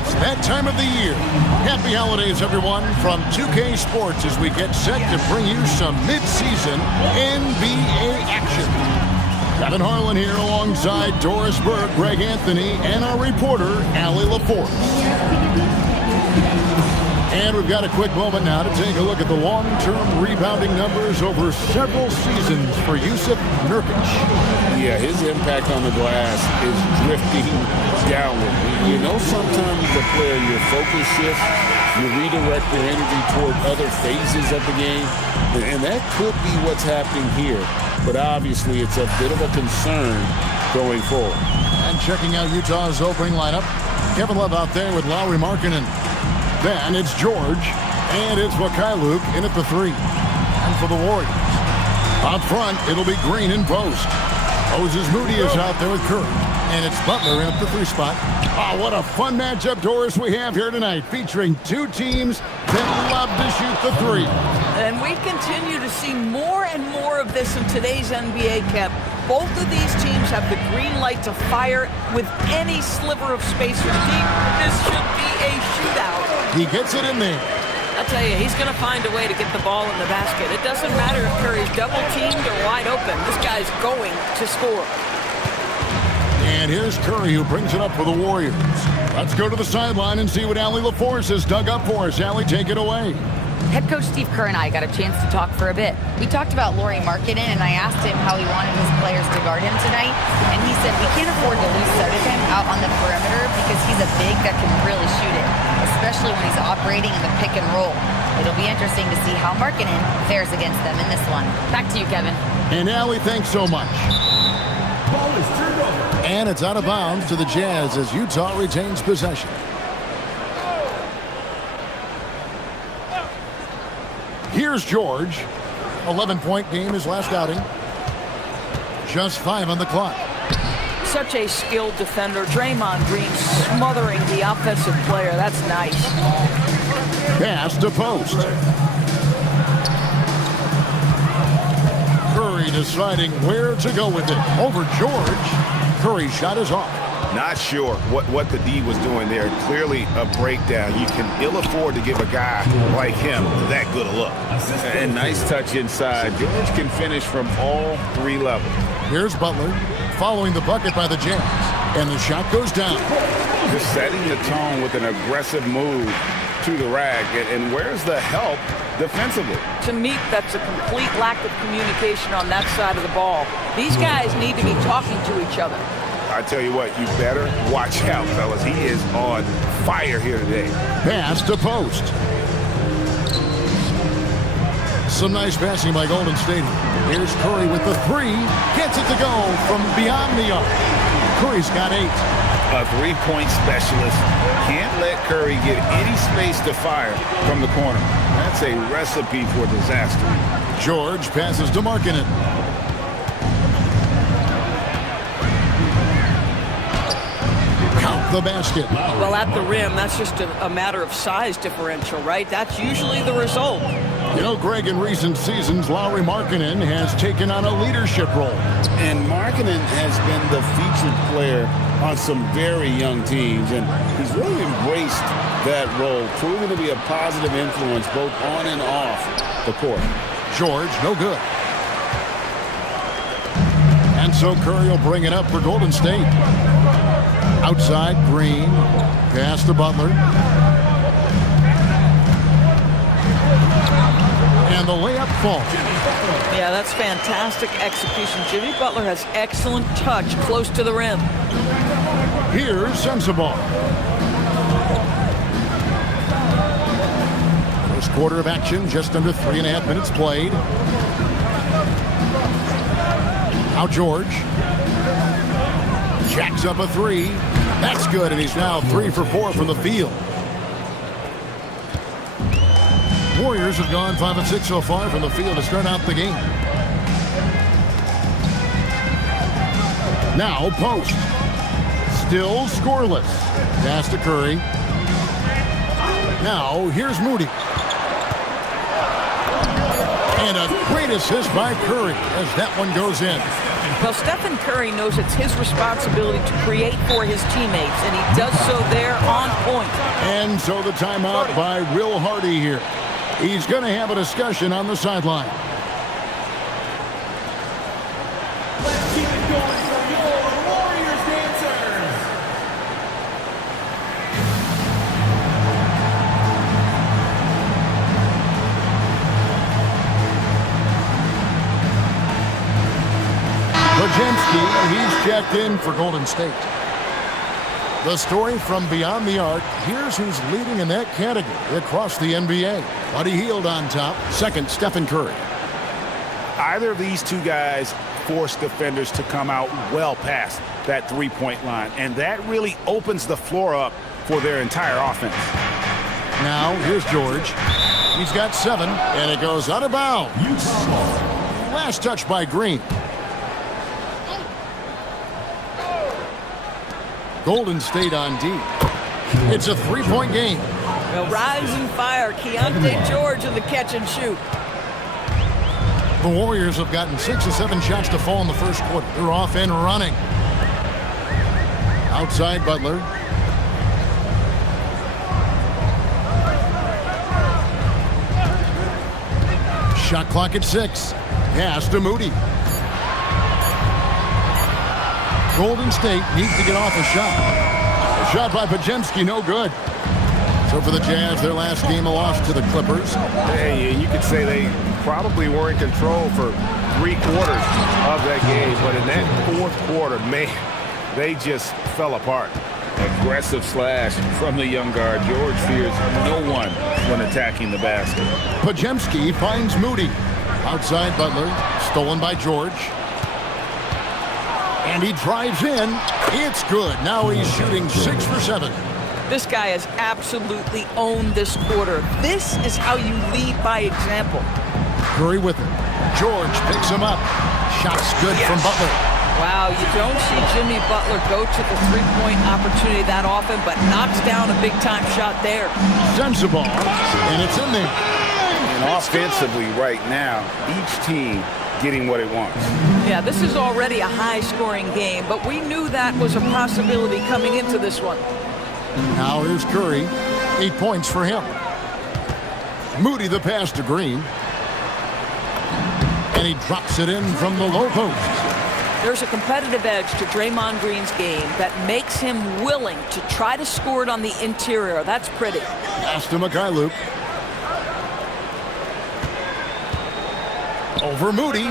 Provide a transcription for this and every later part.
It's that time of the year. Happy holidays, everyone, from 2K Sports as we get set to bring you some mid-season NBA action. Kevin Harlan here alongside Doris Burke, Greg Anthony, and our reporter, Allie LaForce. And we've got a quick moment now to take a look at the long-term rebounding numbers over several seasons for Jusuf Nurkic. Yeah, his impact on the glass is drifting downward. You know, sometimes the player, your focus shifts, you redirect your energy toward other phases of the game, and that could be what's happening here. But obviously, it's a bit of a concern going forward. And checking out Utah's opening lineup, Kevin Love out there with Lauri Markkanen. Then it's George, and it's Mikhailuk in at the 3. And for the Warriors, up front, it'll be Green in post. Moses Moody is out there with Curry, and it's Butler in at the 3 spot. Oh, what a fun matchup, Doris, we have here tonight, featuring two teams that love to shoot the 3. And we continue to see more and more of this in today's NBA, Kev. Both of these teams have the green light to fire with any sliver of space or deep. This should be a shootout. He gets it in there. I'll tell you, he's going to find a way to get the ball in the basket. It doesn't matter if Curry's double-teamed or wide open. This guy's going to score. And here's Curry, who brings it up for the Warriors. Let's go to the sideline and see what Allie LaForce has dug up for us. Allie, take it away. Head coach Steve Kerr and I got a chance to talk for a bit. We talked about Lauri Markkanen, and I asked him how he wanted his players to guard him tonight. And he said we can't afford to lose sight of him out on the perimeter because he's a big that can really shoot it, especially when he's operating in the pick and roll. It'll be interesting to see how Markkanen fares against them in this one. Back to you, Kevin. And Allie, thanks so much. Ball is turned over. And it's out of bounds to the Jazz as Utah retains possession. Here's George. 11-point game his last outing. Just 5 on the clock. Such a skilled defender. Draymond Green smothering the offensive player. That's nice. Pass to post. Curry deciding where to go with it. Over George. Curry's shot is off. Not sure what the D was doing there. Clearly a breakdown. You can ill afford to give a guy like him that good a look. And nice touch inside. George can finish from all 3 levels. Here's Butler following the bucket by the Jazz. And the shot goes down. Just setting the tone with an aggressive move to the rack. And where's the help defensively? To me, that's a complete lack of communication on that side of the ball. These guys need to be talking to each other. I tell you what, you better watch out, fellas. He is on fire here today. Pass to post. Some nice passing by Golden State. Here's Curry with the 3. Gets it to go from beyond the arc. Curry's got 8. A 3-point specialist. Can't let Curry get any space to fire from the corner. That's a recipe for disaster. George passes to Markkanen. Count the basket. Well, at the rim, that's just a matter of size differential, right? That's usually the result. You know, Greg, in recent seasons, Lauri Markkanen has taken on a leadership role. And Markkanen has been the featured player on some very young teams, and he's really embraced that role, proving to be a positive influence both on and off the court. George, no good. And so Curry will bring it up for Golden State. Outside, Green. Pass to Butler. And the layup falls. Yeah, that's fantastic execution. Jimmy Butler has excellent touch close to the rim. Here's Sensabaugh. First quarter of action, just under 3.5 minutes played. Now George. Jacks up a 3. That's good, and he's now 3 for 4 from the field. Warriors have gone 5 of 6 so far from the field to start out the game. Now post. Still scoreless. Pass to Curry. Now here's Moody. And a great assist by Curry as that one goes in. Well, Stephen Curry knows it's his responsibility to create for his teammates, and he does so there on point. And so the timeout by Will Hardy here. He's going to have a discussion on the sideline. Let's keep it going for your Warriors dancers. Bajemski, he's checked in for Golden State. The story from beyond the arc. Here's who's leading in that category across the NBA. Buddy Hield on top. Second, Stephen Curry. Either of these two guys force defenders to come out well past that three-point line, and that really opens the floor up for their entire offense. Now, here's George. He's got 7, and it goes out of bounds. Last touch by Green. Golden State on D. It's a 3-point game. Well, rise and fire. Keontae George in the catch and shoot. The Warriors have gotten 6 or 7 shots to fall in the first quarter. They're off and running. Outside Butler. Shot clock at 6. Pass to Moody. Golden State needs to get off a shot. A shot by Bajemski, no good. So for the Jazz, their last game, a loss to the Clippers. Hey, you could say they probably were in control for 3 quarters of that game, but in that fourth quarter, man, they just fell apart. Aggressive slash from the young guard. George fears no one when attacking the basket. Bajemski finds Moody. Outside Butler, stolen by George. And he drives in. It's good. Now he's shooting 6 for 7. This guy has absolutely owned this quarter. This is how you lead by example. Curry with him. George picks him up. Shots good from Butler. Wow, you don't see Jimmy Butler go to the three-point opportunity that often, but knocks down a big-time shot there. Sensible, and it's in there. And offensively right now, each team getting what it wants. Yeah, this is already a high-scoring game, but we knew that was a possibility coming into this one. Now here's Curry. 8 points for him. Moody the pass to Green. And he drops it in from the low post. There's a competitive edge to Draymond Green's game that makes him willing to try to score it on the interior. That's pretty. Pass to Mikhailuk. Over Moody.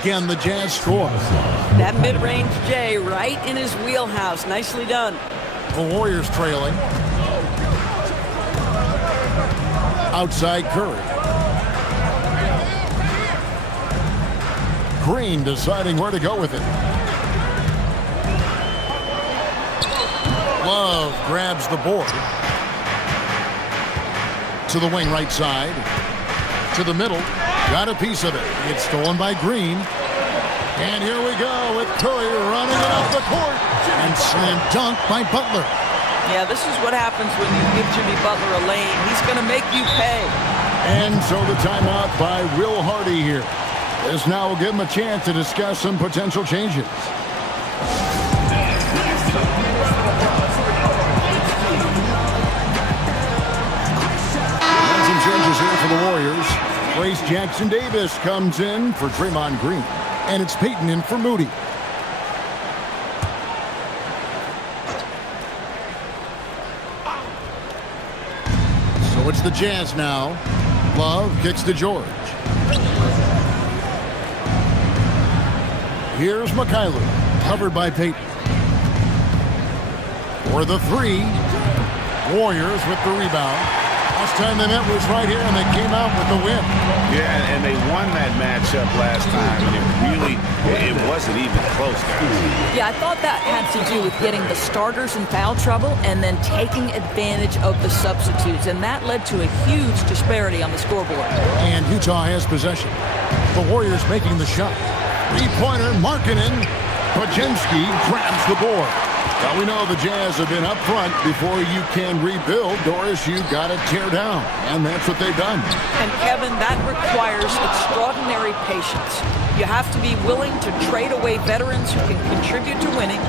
Again, the Jazz score. That mid-range J right in his wheelhouse. Nicely done. The Warriors trailing. Outside Curry. Green deciding where to go with it. Love grabs the board. To the wing right side. To the middle. Got a piece of it. It's stolen by Green. And here we go with Curry running it up the court. And slam dunk by Butler. Yeah, this is what happens when you give Jimmy Butler a lane. He's going to make you pay. And so the timeout by Will Hardy here. This now will give him a chance to discuss some potential changes. And some changes here for the Warriors. Trace Jackson-Davis comes in for Draymond Green. And it's Peyton in for Moody. So it's the Jazz now. Love kicks to George. Here's Mikhailuk, covered by Peyton. For the 3. Warriors with the rebound. Last time they met was right here, and they came out with the win. Yeah, and they won that matchup last time, and it wasn't even close, guys. Yeah, I thought that had to do with getting the starters in foul trouble and then taking advantage of the substitutes, and that led to a huge disparity on the scoreboard. And Utah has possession. The Warriors making the shot. 3-pointer, Markkanen. Bajemski grabs the board. Well, we know the Jazz have been up front. Before you can rebuild, Doris, you've got to tear down. And that's what they've done. And, Kevin, that requires extraordinary patience. You have to be willing to trade away veterans who can contribute to winning,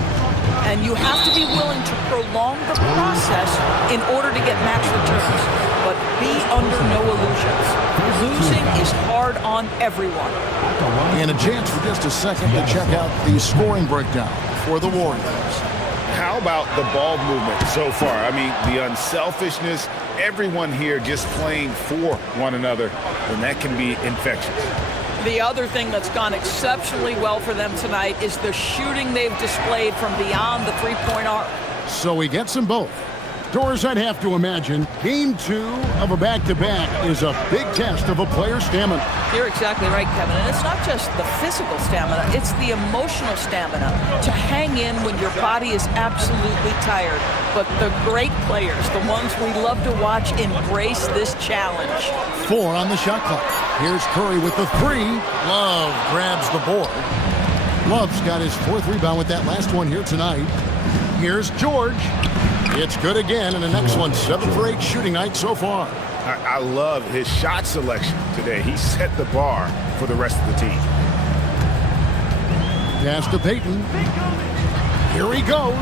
and you have to be willing to prolong the process in order to get max returns. But be under no illusions. Losing is hard on everyone. And a chance for just a second to check out the scoring breakdown for the Warriors. How about the ball movement so far? I mean, the unselfishness, everyone here just playing for one another, and that can be infectious. The other thing that's gone exceptionally well for them tonight is the shooting they've displayed from beyond the three-point arc. So he gets them both. Doors, I'd have to imagine, game 2 of a back-to-back is a big test of a player's stamina. You're exactly right, Kevin. And it's not just the physical stamina, it's the emotional stamina to hang in when your body is absolutely tired. But the great players, the ones we love to watch, embrace this challenge. 4 on the shot clock. Here's Curry with the 3. Love grabs the board. Love's got his 4th rebound with that last one here tonight. Here's George. It's good again, and the next one, 7 for 8 shooting night so far. I love his shot selection today. He set the bar for the rest of the team. Pass to Payton. Here he goes.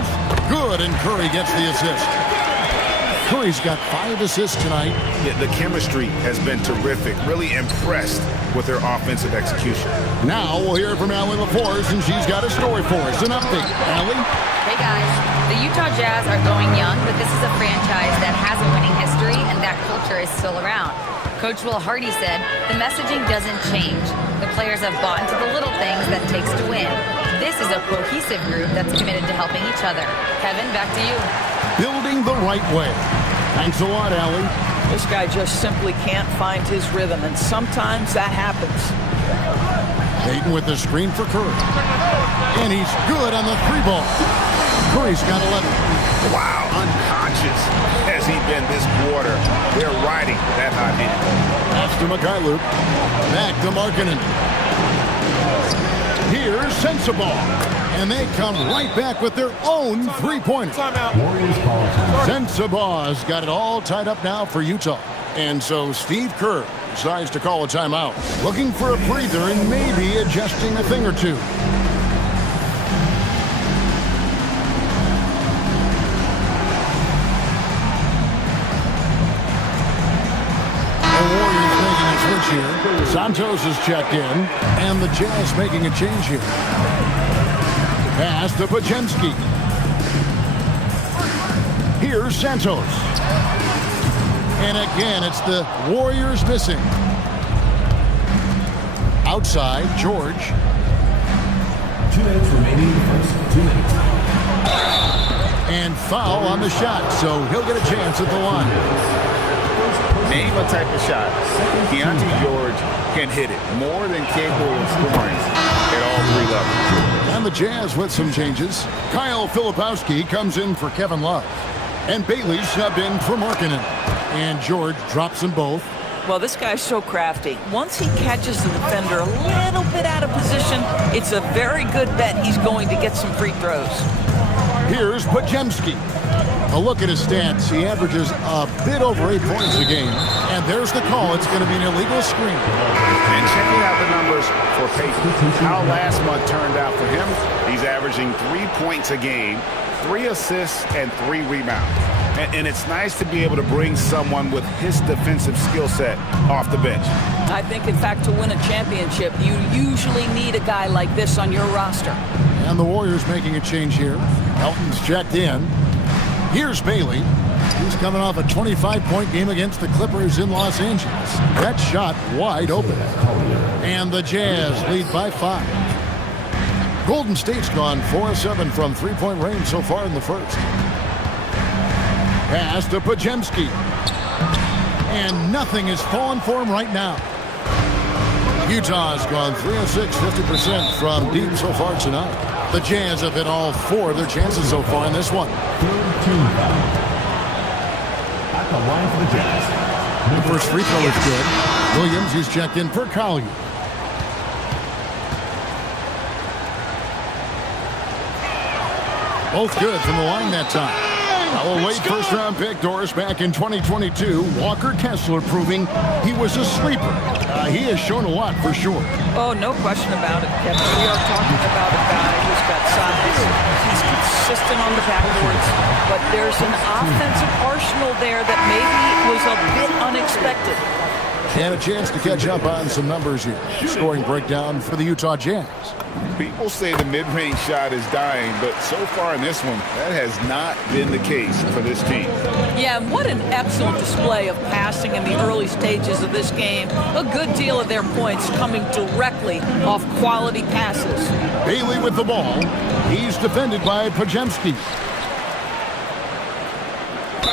Good, and Curry gets the assist. Curry's got 5 assists tonight. Yeah, the chemistry has been terrific. Really impressed with their offensive execution. Now we'll hear from Allie LaForce, and she's got a story for us. An update. Allie? Hey guys, the Utah Jazz are going young, but this is a franchise that has a winning history and that culture is still around. Coach Will Hardy said, the messaging doesn't change. The players have bought into the little things that it takes to win. This is a cohesive group that's committed to helping each other. Kevin, back to you. Building the right way. Thanks a lot, Allie. This guy just simply can't find his rhythm, and sometimes that happens. Payton with the screen for Curry. And he's good on the 3 ball. Curry's got 11. Wow, unconscious has he been this quarter. They're riding that hot hand. That's to Mikhailuk. Back to Markkanen. Here's Sensabaugh. And they come right back with their own 3-pointer. Sensabaugh's got it all tied up now for Utah. And so Steve Kerr decides to call a timeout. Looking for a breather and maybe adjusting a thing or two. Here. Santos is checked in, and the Jazz making a change here. Pass to Podziemski. Here's Santos. And again, it's the Warriors missing. Outside, George. 2 minutes remaining in the first. 2 minutes. And foul on the shot, so he'll get a chance at the line. Name a type of shot. Keontae George can hit it. More than capable of scoring at all 3 levels. And the Jazz with some changes. Kyle Filipowski comes in for Kevin Love. And Bailey subbed in for Markkanen. And George drops them both. Well, this guy's so crafty. Once he catches the defender a little bit out of position, it's a very good bet he's going to get some free throws. Here's Podziemski. A look at his stats. He averages a bit over 8 points a game. And there's the call. It's going to be an illegal screen. And checking out the numbers for Payton. How last month turned out for him. He's averaging 3 points a game, 3 assists, and 3 rebounds. And it's nice to be able to bring someone with his defensive skill set off the bench. I think, in fact, to win a championship, you usually need a guy like this on your roster. And the Warriors making a change here. Elton's checked in. Here's Bailey. He's coming off a 25-point game against the Clippers in Los Angeles. That shot wide open. And the Jazz lead by 5. Golden State's gone 4-7 from 3-point range so far in the first. Pass to Podziemski. And nothing is falling for him right now. Utah's gone 3 of 6, 50% from deep so far tonight. The Jazz have hit all 4 of their chances so far in this one. At the line for the Jazz. The first free throw is good. Williams is checked in for Collier. Both good from the line that time. A late first-round pick, Doris, back in 2022. Walker Kessler proving he was a sleeper. He has shown a lot for sure. Oh, no question about it, Kevin. We are talking about a guy who's got size. He's consistent on the backboards, but there's an offensive arsenal there that maybe was a bit unexpected. And a chance to catch up on some numbers here. Scoring breakdown for the Utah Jazz. People say the mid-range shot is dying, but so far in this one, that has not been the case for this team. Yeah, and what an excellent display of passing in the early stages of this game. A good deal of their points coming directly off quality passes. Bailey with the ball. He's defended by Pajemski.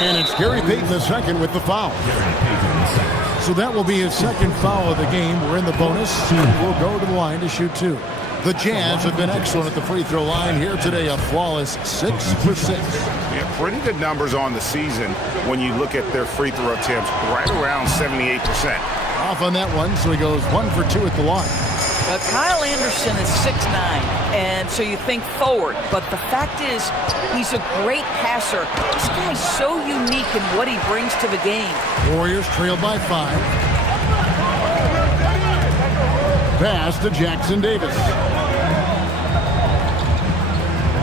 And it's Gary Payton II with the foul. So that will be his second foul of the game. We're in the bonus. We'll go to the line to shoot two. The Jazz have been excellent at the free throw line here today. A flawless 6 for 6. Yeah, pretty good numbers on the season when you look at their free throw attempts, right around 78%. Off on that one, so he goes 1 for 2 at the line. Kyle Anderson is 6'9", and so you think forward, but the fact is he's a great passer. This guy's so unique in what he brings to the game. Warriors trailed by 5. Pass to Jackson Davis.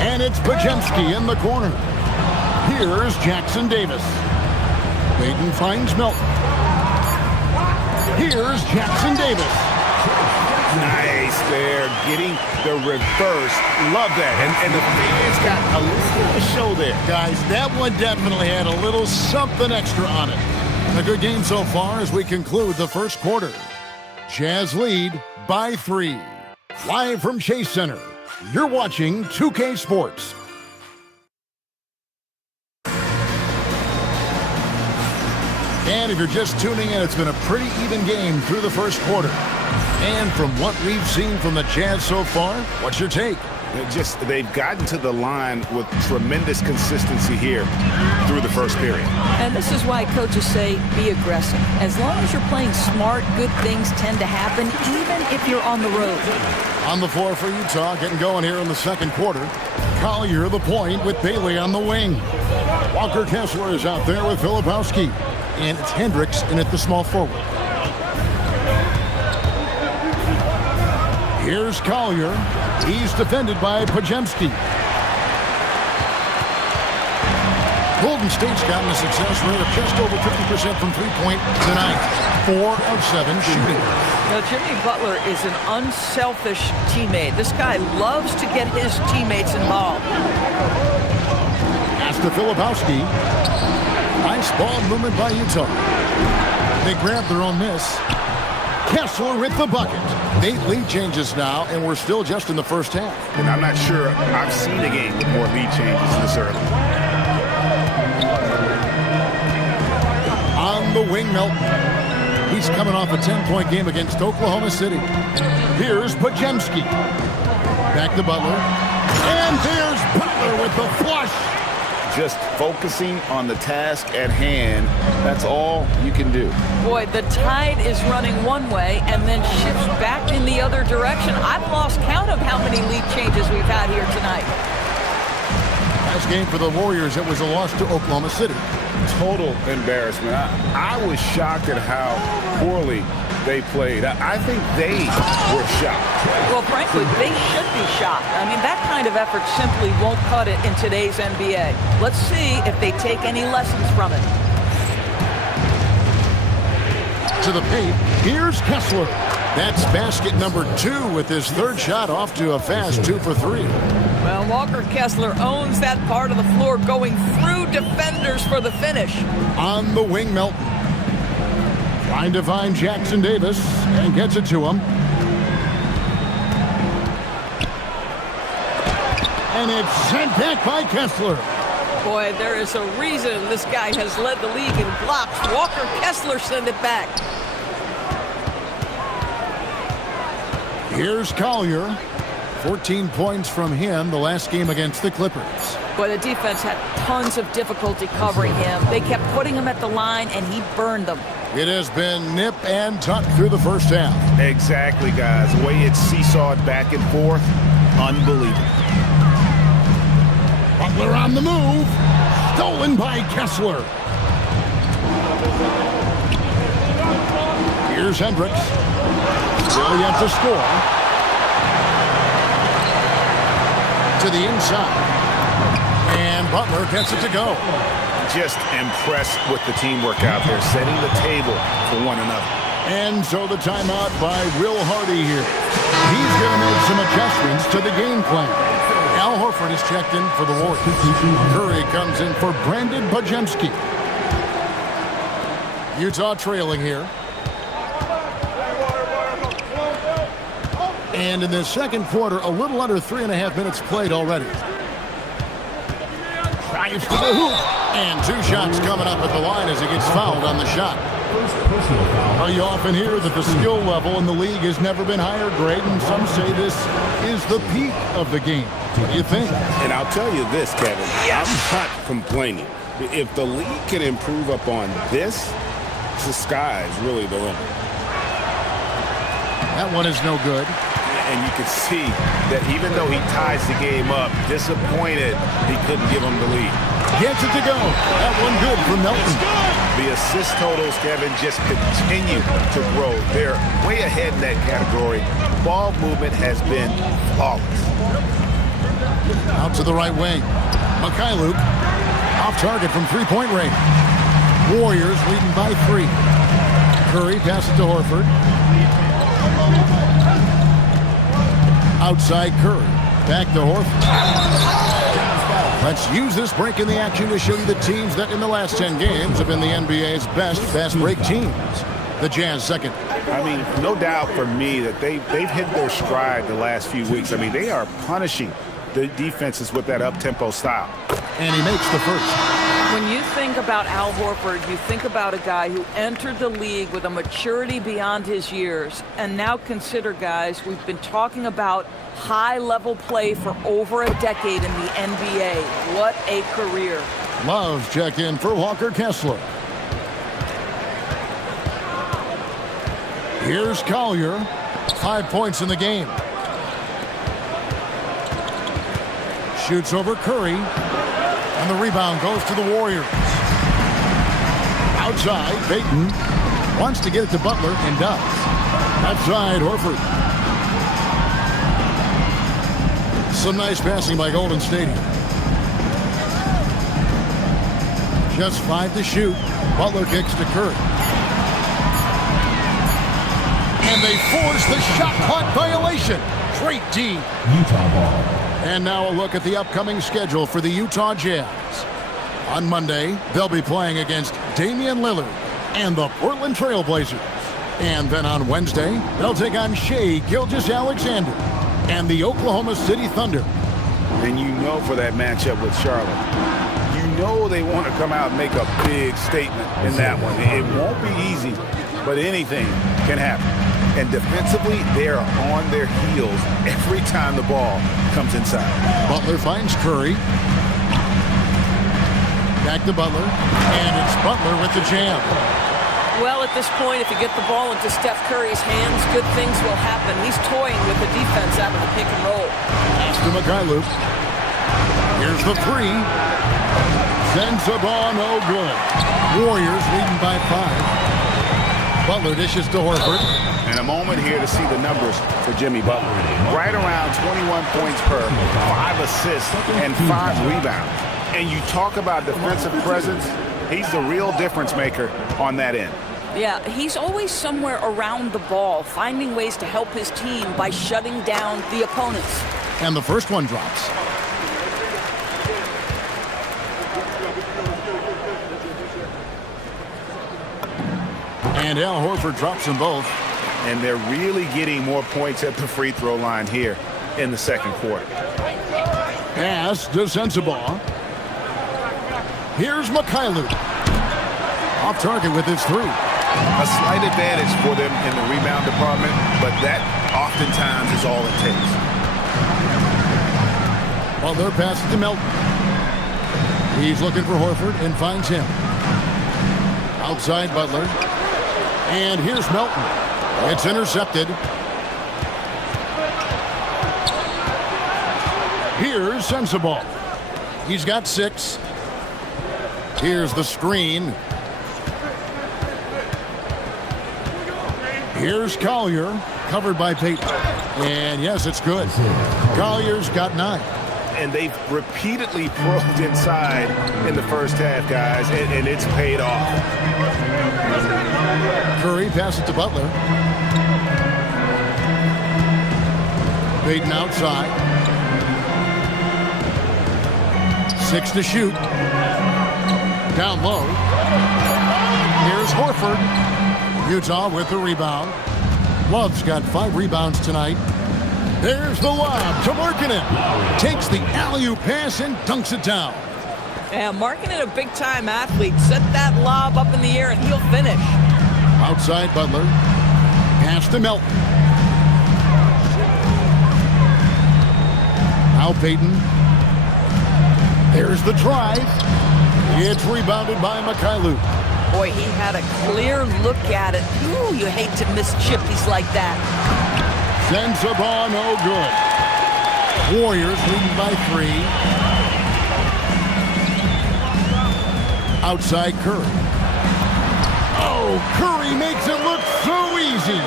And it's Pajemski in the corner. Here's Jackson Davis. Payton finds Melton. Here's Jackson Davis. Nice there, getting the reverse. Love that. And the fans got a little bit of a show there. Guys, that one definitely had a little something extra on it. A good game so far as we conclude the first quarter. Jazz lead by 3. Live from Chase Center, you're watching 2K Sports. And if you're just tuning in, it's been a pretty even game through the first quarter. And from what we've seen from the Jazz so far, what's your take? They've gotten to the line with tremendous consistency here through the first period. And this is why coaches say be aggressive. As long as you're playing smart, good things tend to happen, even if you're on the road. On the floor for Utah, getting going here in the second quarter. Collier the point with Bailey on the wing. Walker Kessler is out there with Filipowski. And it's Hendricks in at the small forward. Here's Collier. He's defended by Pajemski. Golden State's gotten a success rate of just over 50% from three-point tonight. 4 of 7 shooting. Now, Jimmy Butler is an unselfish teammate. This guy loves to get his teammates involved. Pass to Filipowski. Nice ball movement by Utah. They grab their own miss. Kessler with the bucket. 8 lead changes now, and we're still just in the first half. And I'm not sure I've seen a game with more lead changes this early. On the wing, Melton. He's coming off a 10-point game against Oklahoma City. Here's Pajemski. Back to Butler. And there's Butler with the flush. Just focusing on the task at hand. That's all you can do. Boy, the tide is running one way and then shifts back in the other direction. I've lost count of how many lead changes we've had here tonight. Last game for the Warriors, it was a loss to Oklahoma City. Total embarrassment. I was shocked at how poorly they played. I think they were shocked. Well, frankly, they should be shocked. I mean, that kind of effort simply won't cut it in today's NBA. Let's see if they take any lessons from it. To the paint, here's Kessler. That's basket number 2 with his third shot off to a fast 2 for 3. Well, Walker Kessler owns that part of the floor, going through defenders for the finish. On the wing, Melton. Trying to find Jackson Davis and gets it to him. And it's sent back by Kessler. Boy, there is a reason this guy has led the league in blocks. Walker Kessler sent it back. Here's Collier. 14 points from him the last game against the Clippers. Boy, the defense had tons of difficulty covering him. They kept putting him at the line, and he burned them. It has been nip and tuck through the first half. Exactly, guys. The way it's seesawed back and forth, unbelievable. Butler on the move. Stolen by Kessler. Here's Hendricks. Still yet to score. To the inside. And Butler gets it to go. Just impressed with the teamwork out there, setting the table for one another. And so the timeout by Will Hardy here. He's going to make some adjustments to the game plan. Al Horford is checked in for the Warriors. Curry comes in for Brandon Bajemski. Utah trailing here. And in the second quarter, a little under 3.5 minutes played already. Drives to the hoop. And 2 shots coming up at the line as he gets fouled on the shot. Well, you often hear that the skill level in the league has never been higher, Greg, and some say this is the peak of the game. What do you think? And I'll tell you this, Kevin. I'm not complaining. If the league can improve upon this, the sky is really the limit. That one is no good. And you can see that even though he ties the game up, disappointed he couldn't give him the lead. Gets it to go. That one good for Melton. The assist totals, Kevin, just continue to grow. They're way ahead in that category. Ball movement has been flawless. Out to the right wing. Mikhailuk off target from three-point range. Warriors leading by 3. Curry passes to Horford. Outside Curry. Back to Horford. Let's use this break in the action to show you the teams that in the last 10 games have been the NBA's best fast break teams. The Jazz second. I mean, no doubt for me that they've hit their stride the last few weeks. I mean, they are punishing the defenses with that up-tempo style. And he makes the first. When you think about Al Horford, you think about a guy who entered the league with a maturity beyond his years. And now consider, guys, we've been talking about high-level play for over a decade in the NBA. What a career. Love's checked in for Walker Kessler. Here's Collier. 5 points in the game. Shoots over Curry. And the rebound goes to the Warriors. Outside, Payton wants to get it to Butler and does. Outside, Horford. Some nice passing by Golden State. Just 5 to shoot. Butler kicks to Curry. And they force the shot clock violation. Great D. Utah ball. And now a look at the upcoming schedule for the Utah Jazz. On Monday, they'll be playing against Damian Lillard and the Portland Trail Blazers. And then on Wednesday, they'll take on Shai Gilgeous-Alexander and the Oklahoma City Thunder. And you know for that matchup with Charlotte, you know they want to come out and make a big statement in that one. It won't be easy, but anything can happen. And defensively, they're on their heels every time the ball comes inside. Butler finds Curry. Back to Butler. And it's Butler with the jam. Well, at this point, if you get the ball into Steph Curry's hands, good things will happen. He's toying with the defense out of the pick and roll. Pass to Mikhailuk. Here's the 3. Sends the ball, no good. Warriors leading by 5. Butler dishes to Horford. And a moment here to see the numbers for Jimmy Butler. Right around 21 points per, 5 assists, and 5 rebounds. And you talk about defensive presence, he's the real difference maker on that end. Yeah, he's always somewhere around the ball, finding ways to help his team by shutting down the opponents. And the first one drops. And Al Horford drops them both. And they're really getting more points at the free throw line here in the second quarter. Pass to Sensabaugh. Here's Mikhailuk. Off target with his 3. A slight advantage for them in the rebound department, but that oftentimes is all it takes. Butler passes to Melton. He's looking for Horford and finds him. Outside Butler. And here's Melton. It's intercepted. Here's Sensabaugh. He's got 6. Here's the screen. Here's Collier, covered by Payton. And yes, it's good. Collier's got 9. And they've repeatedly probed inside in the first half, guys, and it's paid off. Curry passes to Butler. Payton outside. 6 to shoot. Down low. Here's Horford. Utah with the rebound. Love's got 5 rebounds tonight. There's the lob to Markkanen. Takes the alley-oop pass and dunks it down. Yeah, Markkanen, a big-time athlete. Set that lob up in the air and he'll finish. Outside Butler. Pass to Melton. Now Payton. There's the drive. It's rebounded by Mikhailuk. Boy, he had a clear look at it. Ooh, you hate to miss chippies like that. Sends the ball, no good. Warriors leading by 3. Outside Curry. Oh, Curry makes it look so easy.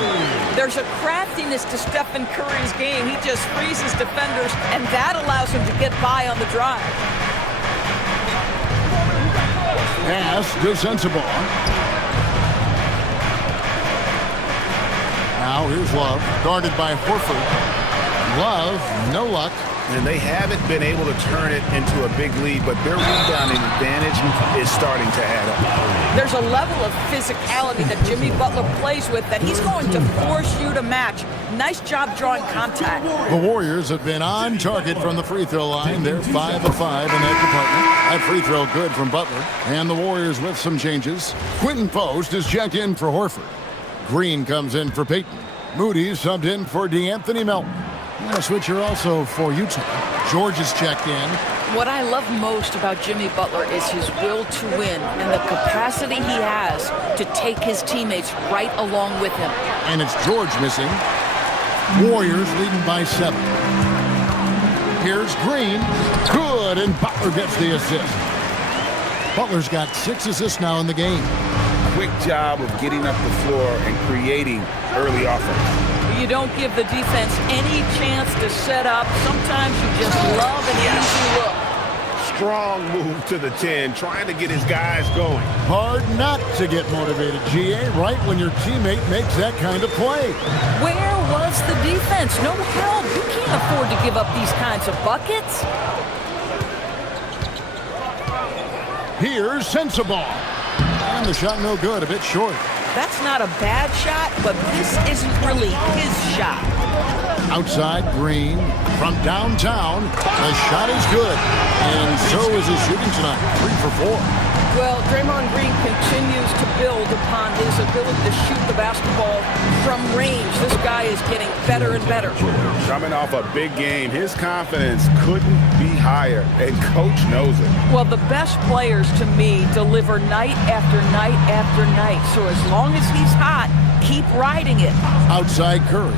There's a craftiness to Stephen Curry's game. He just freezes defenders, and that allows him to get by on the drive. Pass to Sensabaugh. Now here's Love, guarded by Horford. Love, no luck. And they haven't been able to turn it into a big lead, but their rebounding advantage is starting to add up. There's a level of physicality that Jimmy Butler plays with that he's going to force you to match. Nice job drawing contact. The Warriors have been on target from the free throw line. They're 5 of 5 in that department. That free throw good from Butler. And the Warriors with some changes. Quentin Post is checked in for Horford. Green comes in for Payton. Moody subbed in for DeAnthony Melton. And a switcher also for Utah. George is checked in. What I love most about Jimmy Butler is his will to win and the capacity he has to take his teammates right along with him. And it's George missing. Warriors leading by 7. Here's Green. Good, and Butler gets the assist. Butler's got 6 assists now in the game. Quick job of getting up the floor and creating early offense. You don't give the defense any chance to set up. Sometimes you just love an easy look. Strong move to the 10, trying to get his guys going. Hard not to get motivated, GA, right when your teammate makes that kind of play. Where was the defense? No help. You can't afford to give up these kinds of buckets. Here's Sensabaugh. And the shot no good, a bit short. That's not a bad shot, but this isn't really his shot. Outside Green from downtown. The shot is good. And so is his shooting tonight. 3 for 4. Well, Draymond Green continues to build upon his ability to shoot the basketball from range. This guy is getting better and better. Coming off a big game, his confidence couldn't be higher, and Coach knows it. Well, the best players, to me, deliver night after night after night. So as long as he's hot, keep riding it. Outside Curry.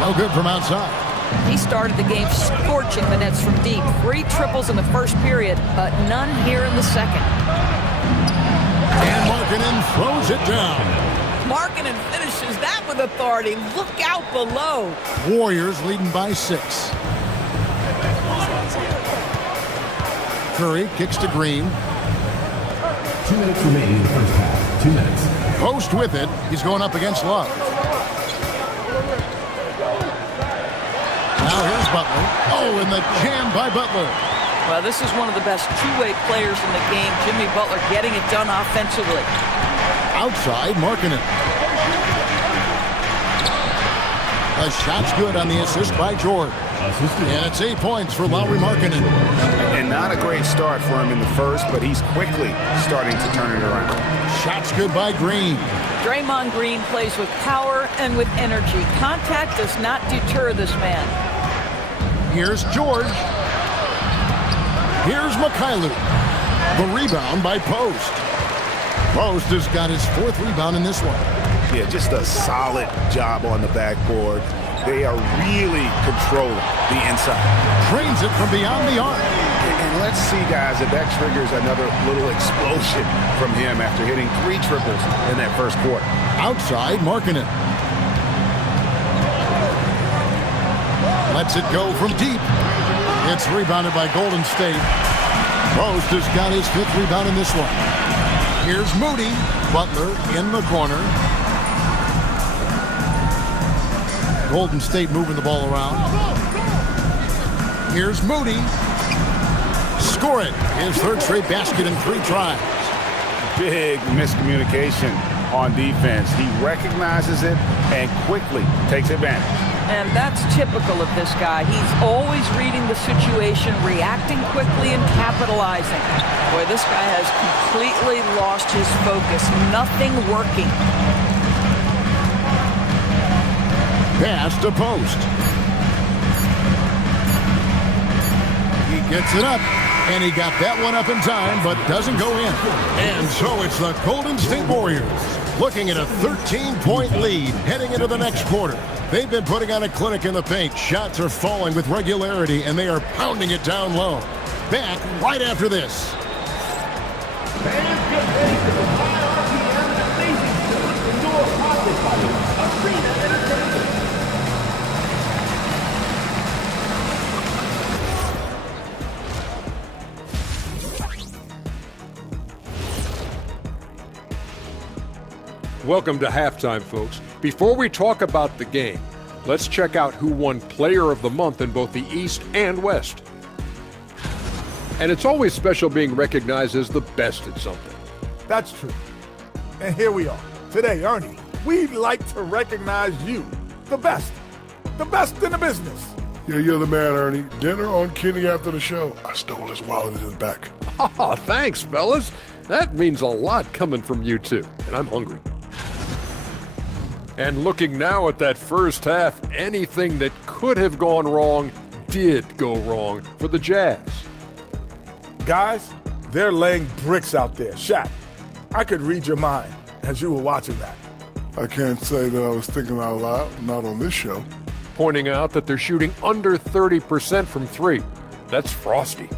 No good from outside. He started the game scorching the nets from deep. 3 triples in the first period, but none here in the second. And Markkanen throws it down. Markkanen finishes that with authority. Look out below. Warriors leading by 6. Curry kicks to Green. 2 minutes remaining in the first half. 2 minutes. Post with it. He's going up against Love. Now here's Butler. Oh, and the jam by Butler. Well, this is one of the best two-way players in the game. Jimmy Butler getting it done offensively. Outside, Markkanen. The shot's good on the assist by George. And it's 8 points for Lauri Markkanen. And not a great start for him in the first, but he's quickly starting to turn it around. Shot's good by Green. Draymond Green plays with power and with energy. Contact does not deter this man. Here's George. Here's Mikhailuk. The rebound by Post. Post has got his 4th rebound in this one. Yeah, just a solid job on the backboard. They are really controlling the inside. Trains it from beyond the arc. And let's see, guys, if that triggers another little explosion from him after hitting 3 triples in that first quarter. Outside, Markkanen. Lets it go from deep. It's rebounded by Golden State. Post has got his 5th rebound in this one. Here's Moody. Butler in the corner. Golden State moving the ball around. Here's Moody. Score it. His 3rd straight basket in 3 tries. Big miscommunication on defense. He recognizes it and quickly takes advantage. And that's typical of this guy. He's always reading the situation, reacting quickly, and capitalizing. Boy, this guy has completely lost his focus. Nothing working. Pass to Post. He gets it up, and he got that one up in time, but doesn't go in. And so it's the Golden State Warriors looking at a 13-point lead heading into the next quarter. They've been putting on a clinic in the paint. Shots are falling with regularity, and they are pounding it down low. Back right after this. Fans get ready for the high RPM and amazing shows indoor pocket by Arena Entertainment. Welcome to halftime, folks. Before we talk about the game, let's check out who won Player of the Month in both the East and West. And it's always special being recognized as the best at something. That's true. And here we are. Today, Ernie, we'd like to recognize you, the best in the business. Yeah, you're the man, Ernie. Dinner on Kenny after the show. I stole his wallet in his back. Oh, thanks, fellas. That means a lot coming from you two, and I'm hungry. And looking now at that first half, anything that could have gone wrong did go wrong for the Jazz. Guys, they're laying bricks out there. Shaq, I could read your mind as you were watching that. I can't say that I was thinking out loud, not on this show. Pointing out that they're shooting under 30% from 3. That's frosty.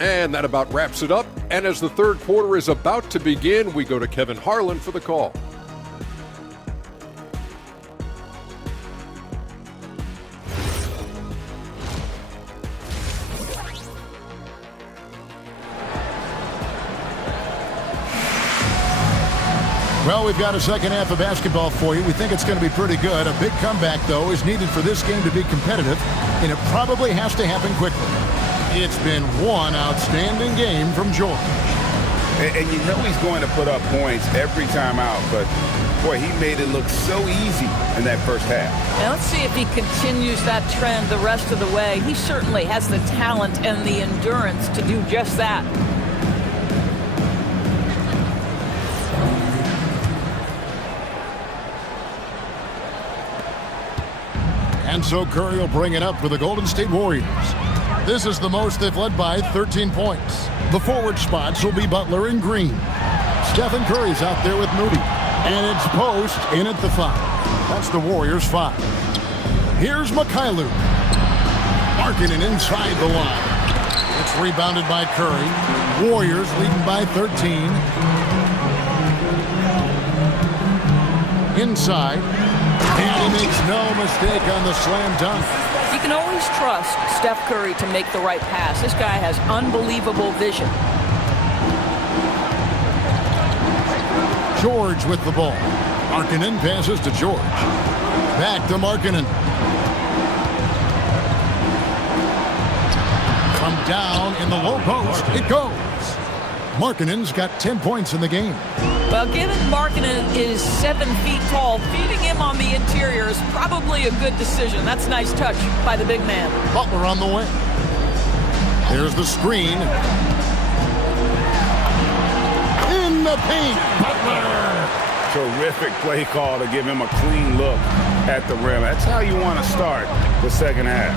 And that about wraps it up. And as the third quarter is about to begin, we go to Kevin Harlan for the call. Well, we've got a second half of basketball for you. We think it's going to be pretty good. A big comeback, though, is needed for this game to be competitive, and it probably has to happen quickly. It's been one outstanding game from George. And you know he's going to put up points every time out, but boy, he made it look so easy in that first half. Now let's see if he continues that trend the rest of the way. He certainly has the talent and the endurance to do just that. And so Curry will bring it up for the Golden State Warriors. This is the most they've led by 13 points. The forward spots will be Butler and Green. Stephen Curry's out there with Moody. And it's Post in at the 5. That's the Warriors' 5. Here's Mikhailuk. Markkanen inside the line. It's rebounded by Curry. Warriors leading by 13. Inside. And he makes no mistake on the slam dunk. You can always trust Steph Curry to make the right pass. This guy has unbelievable vision. George with the ball. Markkanen passes to George. Back to Markkanen. From down in the low post, it goes. Markkanen's got 10 points in the game. Well, given Markkanen is 7 feet tall, feeding him on the interior is probably a good decision. That's a nice touch by the big man. Butler on the wing. There's the screen. In the paint, Butler. Terrific play call to give him a clean look at the rim. That's how you want to start the second half.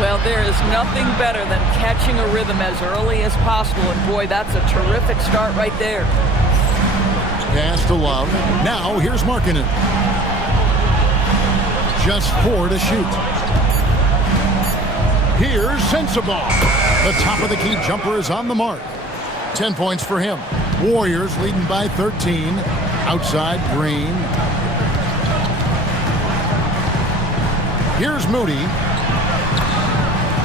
Well, there is nothing better than catching a rhythm as early as possible. And boy, that's a terrific start right there. Pass to Love. Now here's Markkanen. Just 4 to shoot. Here's Sensabaugh. The top of the key jumper is on the mark. 10 points for him. Warriors leading by 13. Outside Green. Here's Moody.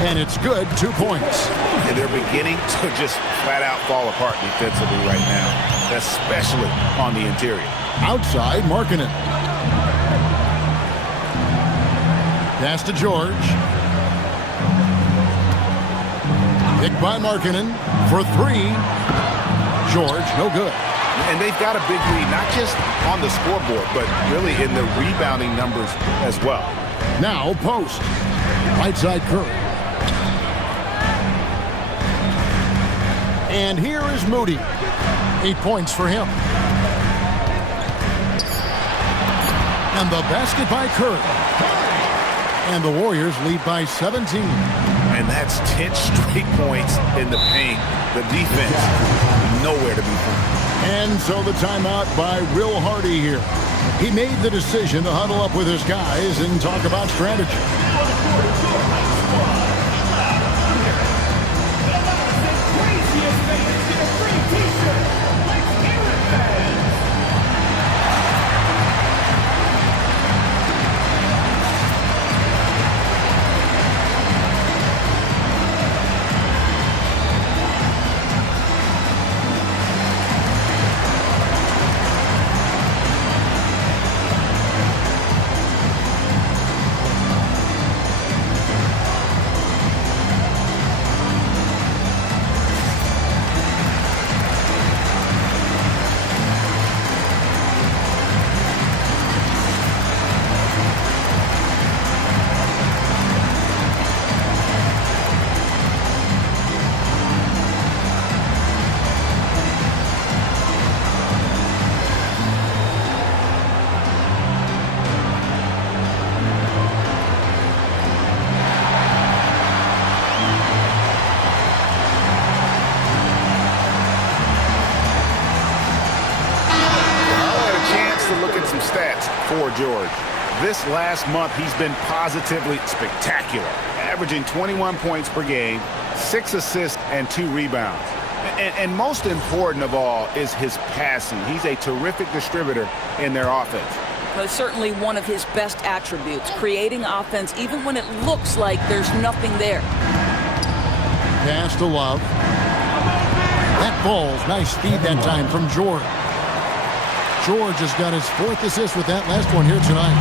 And it's good, 2 points. And they're beginning to just flat out fall apart defensively right now, especially on the interior. Outside Markkanen. Pass to George. Picked by Markkanen for 3. George, no good. And they've got a big lead, not just on the scoreboard, but really in the rebounding numbers as well. Now post. Right side Curry. And here is Moody. 8 points for him. And the basket by Curry. And the Warriors lead by 17. And that's 10 straight points in the paint. The defense, nowhere to be found. And so the timeout by Will Hardy here. He made the decision to huddle up with his guys and talk about strategy. For George. This last month, he's been positively spectacular, averaging 21 points per game, 6 assists, and 2 rebounds. And most important of all is his passing. He's a terrific distributor in their offense. Well, certainly one of his best attributes, creating offense even when it looks like there's nothing there. Pass to Love. That ball's nice feed that time from George. George has got his 4th assist with that last one here tonight.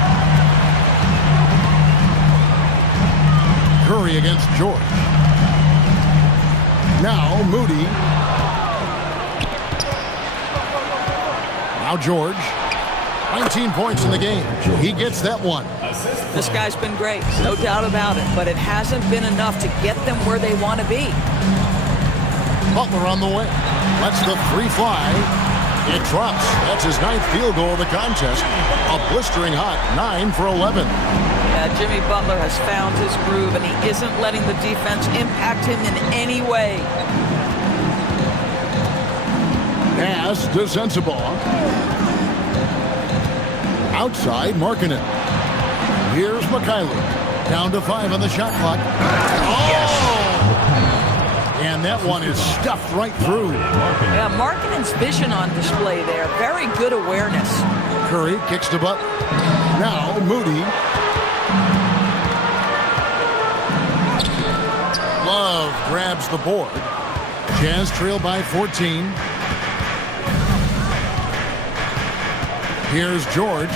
Curry against George. Now Moody. Now George. 19 points in the game. He gets that one. This guy's been great, no doubt about it, but it hasn't been enough to get them where they want to be. Butler on the way. Lets the 3 fly. It drops. That's his 9th field goal of the contest. A blistering hot 9 for 11. Yeah, Jimmy Butler has found his groove, and he isn't letting the defense impact him in any way. Pass to Sensabaugh. Outside Markkanen. Here's Mikhailuk. Down to 5 on the shot clock. Oh! Yes. And that one is stuffed right through. Yeah, Markkanen's vision on display there. Very good awareness. Curry kicks to Butler. Now Moody. Love grabs the board. Jazz trail by 14. Here's George.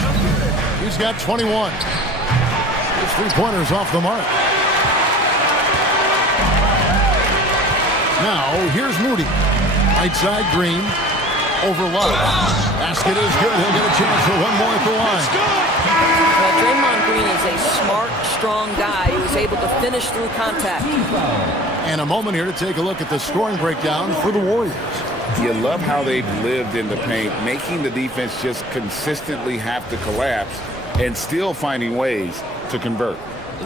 He's got 21. His 3-pointers off the mark. Now, here's Moody. Right side, Green. Over Love. Basket is good. He'll get a chance for one more at the line. Well, Draymond Green is a smart, strong guy who is able to finish through contact. And a moment here to take a look at the scoring breakdown for the Warriors. You love how they've lived in the paint, making the defense just consistently have to collapse and still finding ways to convert.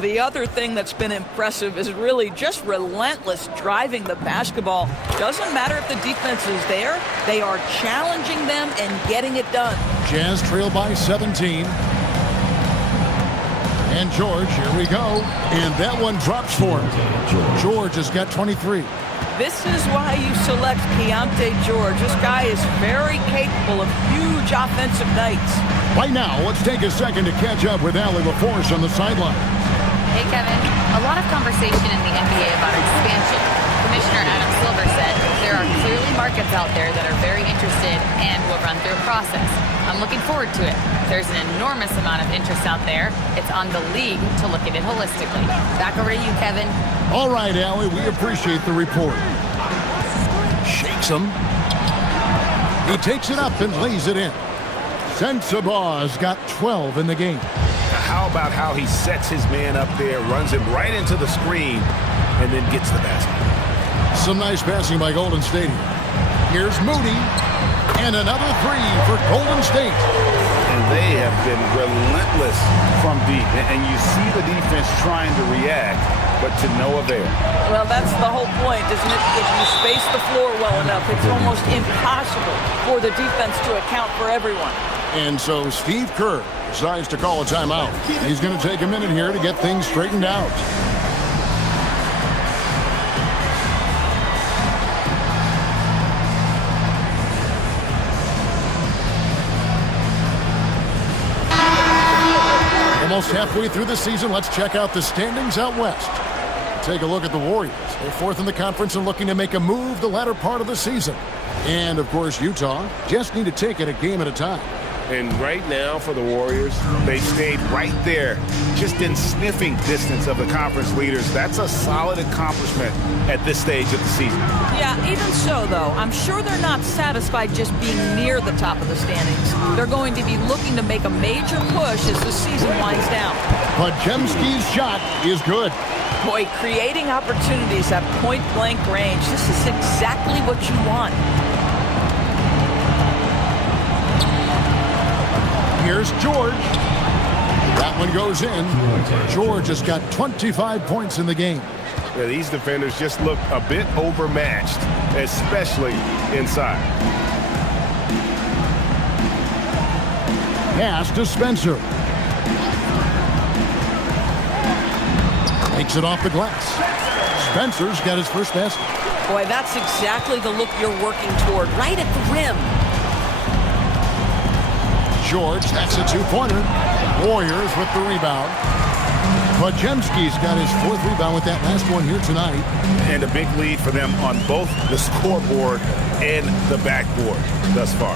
The other thing that's been impressive is really just relentless driving the basketball. Doesn't matter if the defense is there, they are challenging them and getting it done. Jazz trail by 17. And George, here we go. And that one drops for him. George has got 23. This is why you select Keontae George. This guy is very capable of huge offensive nights. Right now, let's take a second to catch up with Allie LaForce on the sideline. Hey, Kevin. A lot of conversation in the NBA about expansion. Commissioner Adam Silver said there are clearly markets out there that are very interested and will run through a process. I'm looking forward to it. There's an enormous amount of interest out there. It's on the league to look at it holistically. Back over to you, Kevin. All right, Allie, we appreciate the report. Shakes him. He takes it up and lays it in. Sensabaugh's got 12 in the game. How about how he sets his man up there, runs him right into the screen, and then gets the basket. Some nice passing by Golden State. Here's Moody, and another three for Golden State. And they have been relentless from deep. And you see the defense trying to react, but to no avail. Well, that's the whole point, isn't it? If you space the floor well enough, it's almost impossible for the defense to account for everyone. And so Steve Kerr decides to call a timeout. He's going to take a minute here to get things straightened out. Almost halfway through the season, let's check out the standings out west. Take a look at the Warriors. They're fourth in the conference and looking to make a move the latter part of the season. And, of course, Utah just need to take it a game at a time. And right now for the Warriors, they stayed right there, just in sniffing distance of the conference leaders. That's a solid accomplishment at this stage of the season. Yeah, even so, though, I'm sure they're not satisfied just being near the top of the standings. They're going to be looking to make a major push as the season winds down. Podziemski's shot is good. Boy, creating opportunities at point-blank range, this is exactly what you want. Here's George. That one goes in. George has got 25 points in the game. Yeah, these defenders just look a bit overmatched, especially inside. Pass to Spencer. Takes it off the glass. Spencer's got his first basket. Boy, that's exactly the look you're working toward, right at the rim. George, that's a two-pointer. Warriors with the rebound. Podziemski's got his fourth rebound with that last one here tonight. And a big lead for them on both the scoreboard and the backboard thus far.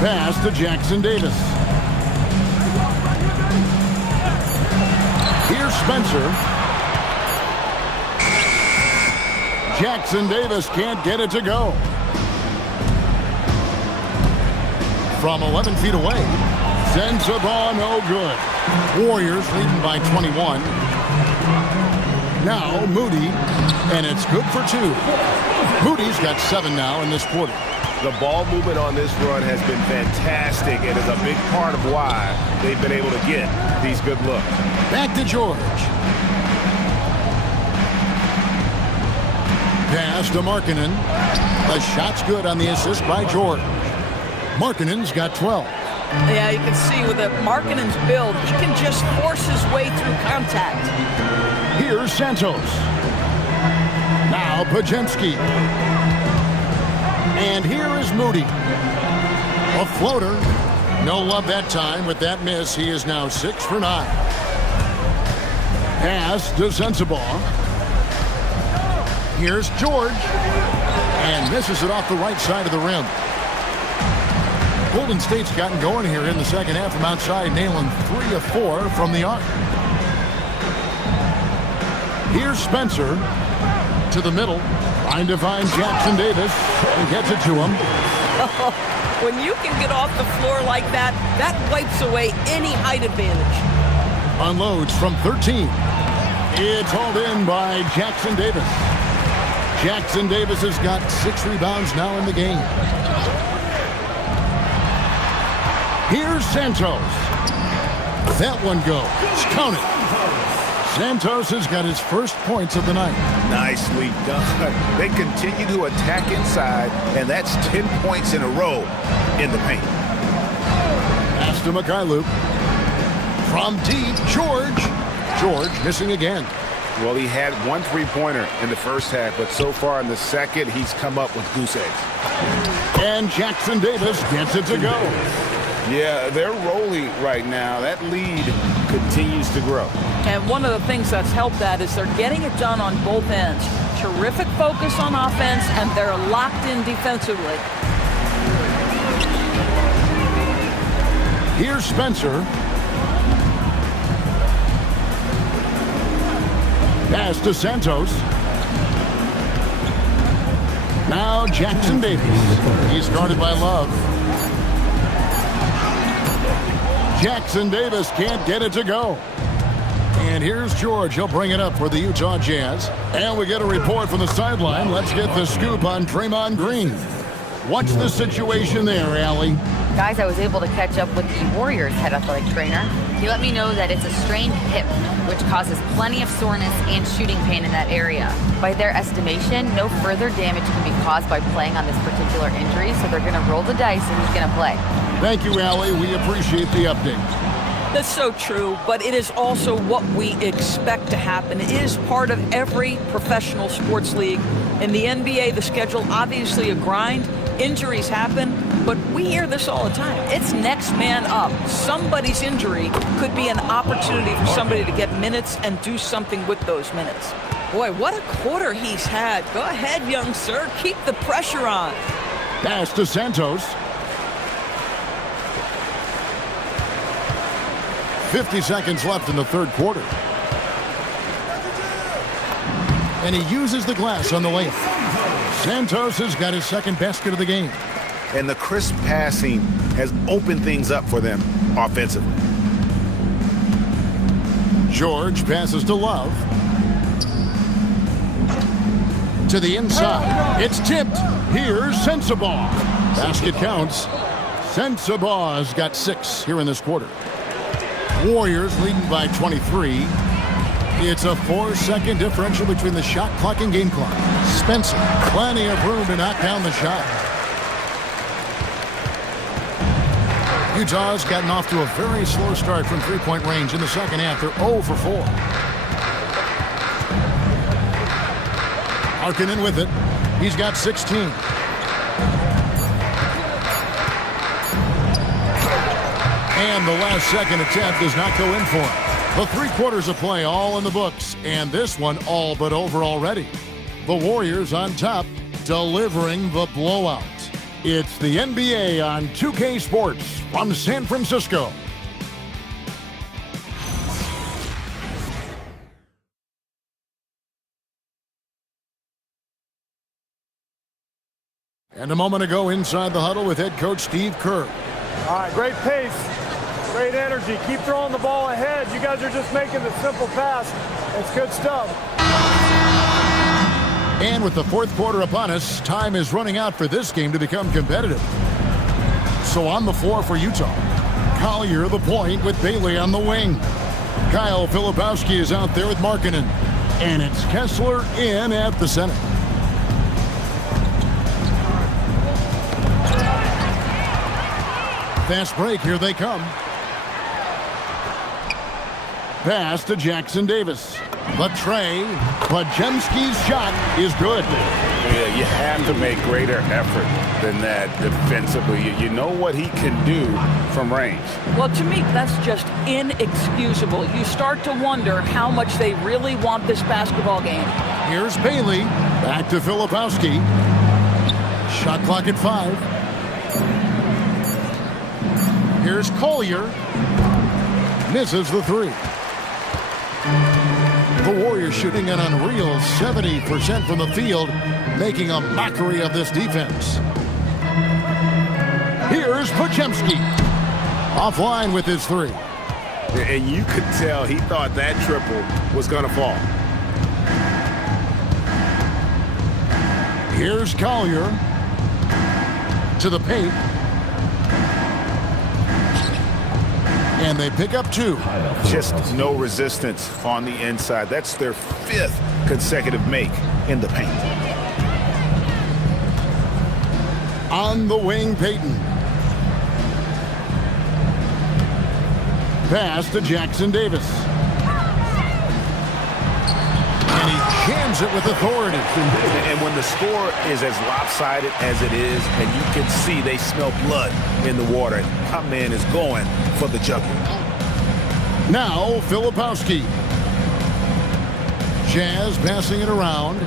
Pass to Jackson Davis. Here's Spencer. Jackson Davis can't get it to go. From 11 feet away, sends the ball no good. Warriors leading by 21. Now Moody, and it's good for two. Moody's got 7 now in this quarter. The ball movement on this run has been fantastic and is a big part of why they've been able to get these good looks. Back to George. Pass to Markkanen. The shot's good on the assist by George. Markkanen's got 12. Yeah, you can see with Markkanen's build, he can just force his way through contact. Here's Santos. Now Podziemski. And here is Moody. A floater. No love that time. With that miss, he is now 6 for 9. Pass to Sensabaugh. Here's George. And misses it off the right side of the rim. Golden State's gotten going here in the second half from outside, nailing 3 of 4 from the arc. Here's Spencer to the middle, trying to find Jackson Davis, and gets it to him. When you can get off the floor like that, that wipes away any height advantage. Unloads from 13. It's hauled in by Jackson Davis. Jackson Davis has got 6 rebounds now in the game. Here's Santos. That one goes. Count it. Santos has got his first points of the night. Nicely done. They continue to attack inside, and that's 10 points in a row in the paint. Pass Pass to Mikhailuk. From deep, George. George missing again. Well, he had 1 3-pointer in the first half, but so far in the second, he's come up with goose eggs. And Jackson Davis gets it to go. Yeah, they're rolling right now. That lead continues to grow. And one of the things that's helped that is they're getting it done on both ends. Terrific focus on offense, and they're locked in defensively. Here's Spencer. Pass to Santos. Now Jackson Davis. He's guarded by Love. Jackson Davis can't get it to go. And here's George. He'll bring it up for the Utah Jazz. And we get a report from the sideline. Let's get the scoop on Draymond Green. What's the situation there, Allie? Guys, I was able to catch up with the Warriors head athletic trainer. He let me know that it's a strained hip, which causes plenty of soreness and shooting pain in that area. By their estimation, no further damage can be caused by playing on this particular injury, so they're going to roll the dice and he's going to play. Thank you, Allie. We appreciate the update. That's so true, but it is also what we expect to happen. It is part of every professional sports league. In the NBA, the schedule, obviously a grind. Injuries happen, but we hear this all the time. It's next man up. Somebody's injury could be an opportunity for somebody to get minutes and do something with those minutes. Boy, what a quarter he's had. Go ahead, young sir. Keep the pressure on. Pass to Santos. 50 seconds left in the third quarter. And he uses the glass on the layup. Santos has got his second basket of the game. And the crisp passing has opened things up for them offensively. George passes to Love. To the inside. It's tipped. Here's Sensabaugh. Basket counts. Sensabaugh's got 6 here in this quarter. Warriors leading by 23. It's a 4-second differential between the shot clock and game clock. Spencer, plenty of room to knock down the shot. Utah's gotten off to a very slow start from three-point range in the second half. They're 0 for 4. Markkanen with it. He's got 16. And the last second attempt does not go in for him. The 3 quarters of play all in the books, and this one all but over already. The Warriors on top, delivering the blowout. It's the NBA on 2K Sports from San Francisco. And a moment ago inside the huddle with head coach Steve Kerr. All right, great pace, great energy. Keep throwing the ball ahead. You guys are just making the simple pass. It's good stuff. And with the fourth quarter upon us, time is running out for this game to become competitive. So on the floor for Utah, Collier the point with Bailey on the wing. Kyle Filipowski is out there with Markkanen. And it's Kessler in at the center. Fast break, here they come. Pass to Jackson Davis. Latrey, Podziemski's shot is good. Yeah, you have to make greater effort than that defensively. You know what he can do from range. Well, to me, that's just inexcusable. You start to wonder how much they really want this basketball game. Here's Bailey. Back to Filipowski. Shot clock at 5. Here's Collier. Misses the 3. The Warriors shooting an unreal 70% from the field, making a mockery of this defense. Here's Podziemski. Offline with his 3. And you could tell he thought that triple was going to fall. Here's Collier. To the paint. And they pick up 2. Just no resistance on the inside. That's their 5th consecutive make in the paint. On the wing, Peyton. Pass to Jackson Davis. And he jams it with authority. And when the score is as lopsided as it is, and you can see they smell blood in the water, my man is going for the jugular. Now, Filipowski. Jazz passing it around.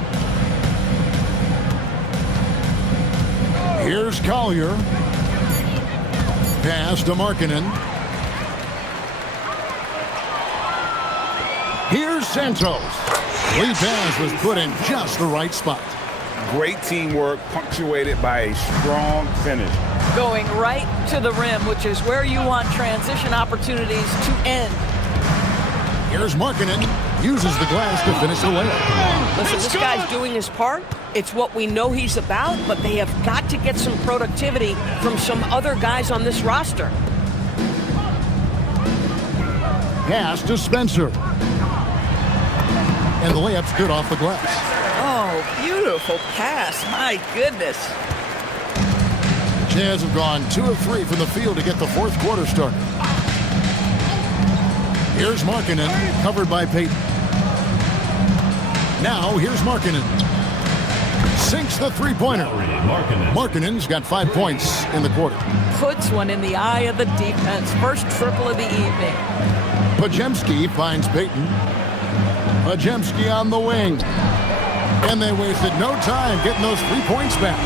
Here's Collier. Pass to Markkanen. Here's Santos. Lead pass was put in just the right spot. Great teamwork, punctuated by a strong finish. Going right to the rim, which is where you want transition opportunities to end. Here's Markkanen. Uses the glass to finish the layup. Listen, this guy's doing his part. It's what we know he's about, but they have got to get some productivity from some other guys on this roster. Pass to Spencer. And the layup's good off the glass. Oh, beautiful pass. My goodness. Jazz have gone 2 of 3 from the field to get the fourth quarter started. Here's Markkanen, covered by Payton. Now, here's Markkanen. Sinks the three-pointer. Markkanen's got 5 points in the quarter. Puts one in the eye of the defense. First triple of the evening. Podziemski finds Payton. Podziemski on the wing. And they wasted no time getting those 3 points back.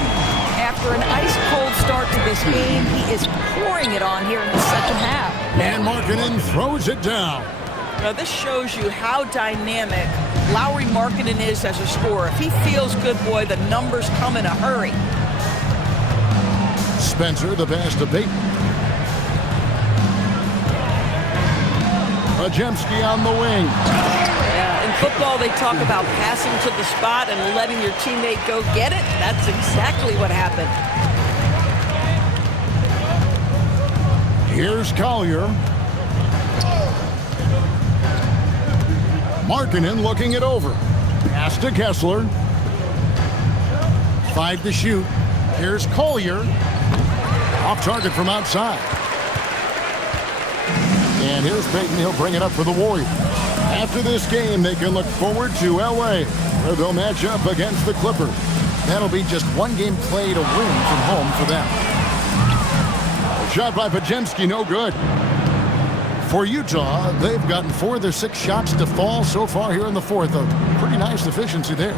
After an ice-cold start to this game, he is pouring it on here in the second half. And Markkanen throws it down. Now, this shows you how dynamic Lauri Markkanen is as a scorer. If he feels good, boy, the numbers come in a hurry. Spencer, the pass to Payton. Podziemski on the wing. Yeah, in football, they talk about passing to the spot and letting your teammate go get it. That's exactly what happened. Here's Collier. Markkanen looking it over. Pass to Kessler. 5 to shoot. Here's Collier. Off target from outside. And here's Payton. He'll bring it up for the Warriors. After this game, they can look forward to L.A., where they'll match up against the Clippers. That'll be just one game played a win from home for them. Shot by Podziemski, no good. For Utah, they've gotten 4 of their 6 shots to fall so far here in the fourth. A pretty nice efficiency there.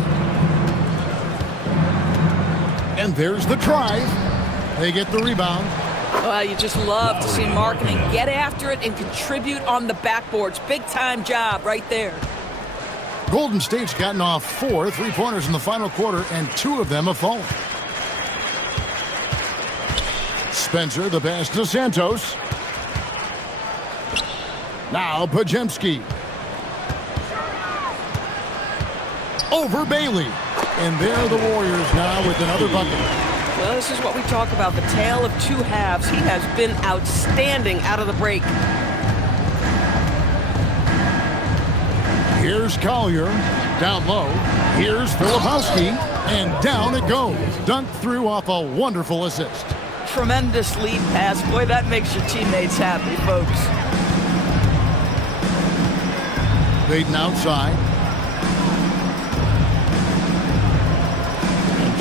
And there's the drive. They get the rebound. Well, you just love to see Markkanen get after it and contribute on the backboards. Big-time job right there. Golden State's gotten off 4 3-pointers in the final quarter, and 2 of them have fallen. Spencer, the pass to Santos. Now Podziemski. Over Bailey. And there are the Warriors now with another bucket. Well, this is what we talk about, the tale of 2 halves. He has been outstanding out of the break. Here's Collier. Down low. Here's Filipowski. And down it goes. Dunked through off a wonderful assist. Tremendous lead pass. Boy, that makes your teammates happy, folks. Payton outside.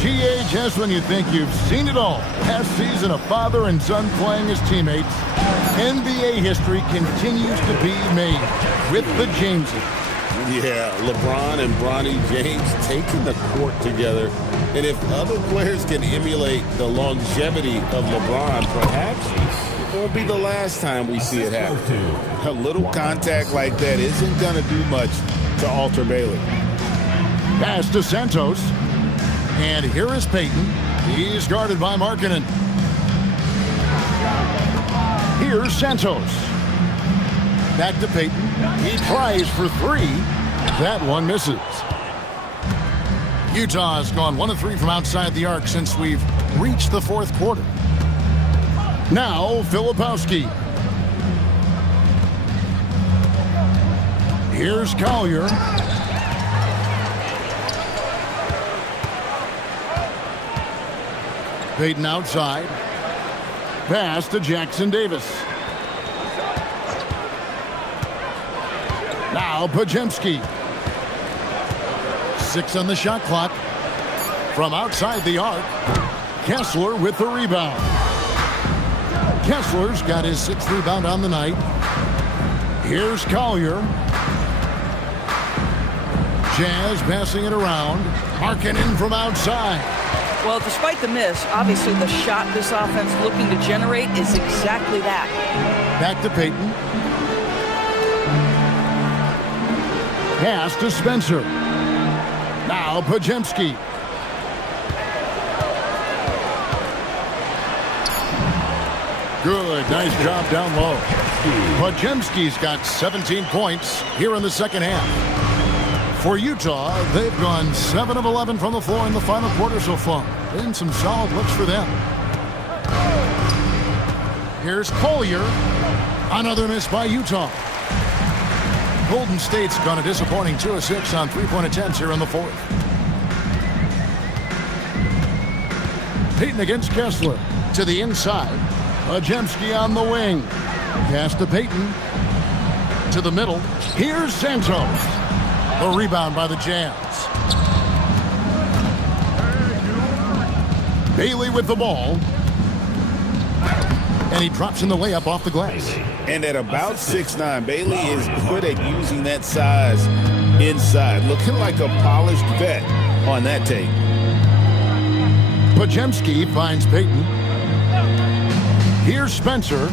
GA, just when you think you've seen it all. Last season, a father and son playing as teammates. NBA history continues to be made with the Jameses. Yeah, LeBron and Bronny James taking the court together. And if other players can emulate the longevity of LeBron, perhaps it won't be the last time we see it happen. A little contact like that isn't going to do much to alter Bailey. Pass to Santos. And here is Payton. He's guarded by Markkanen. Here's Santos. Back to Payton. He tries for 3. That one misses. Utah has gone 1 of 3 from outside the arc since we've reached the fourth quarter. Now, Filipowski. Here's Collier. Payton outside. Pass to Jackson Davis. Now Pajemski. 6 on the shot clock. From outside the arc, Kessler with the rebound. Kessler's got his 6th rebound on the night. Here's Collier. Jazz passing it around. Markkanen from outside. Well, despite the miss, obviously the shot this offense looking to generate is exactly that. Back to Payton. Pass to Spencer. Now Pajemski. Good, nice job down low. Pajemski's got 17 points here in the second half. For Utah, they've gone 7 of 11 from the floor in the final quarter so far. Been some solid looks for them. Here's Collier. Another miss by Utah. Golden State's gone a disappointing 2 of 6 on three-point attempts here in the fourth. Payton against Kessler. To the inside. Pajemski on the wing. Pass to Payton. To the middle. Here's Santos. The rebound by the Jazz. Bailey with the ball. And he drops in the layup off the glass. And at about 6'9", Bailey is good at using that size inside. Looking like a polished vet on that tape. Pajemski finds Payton. Here's Spencer.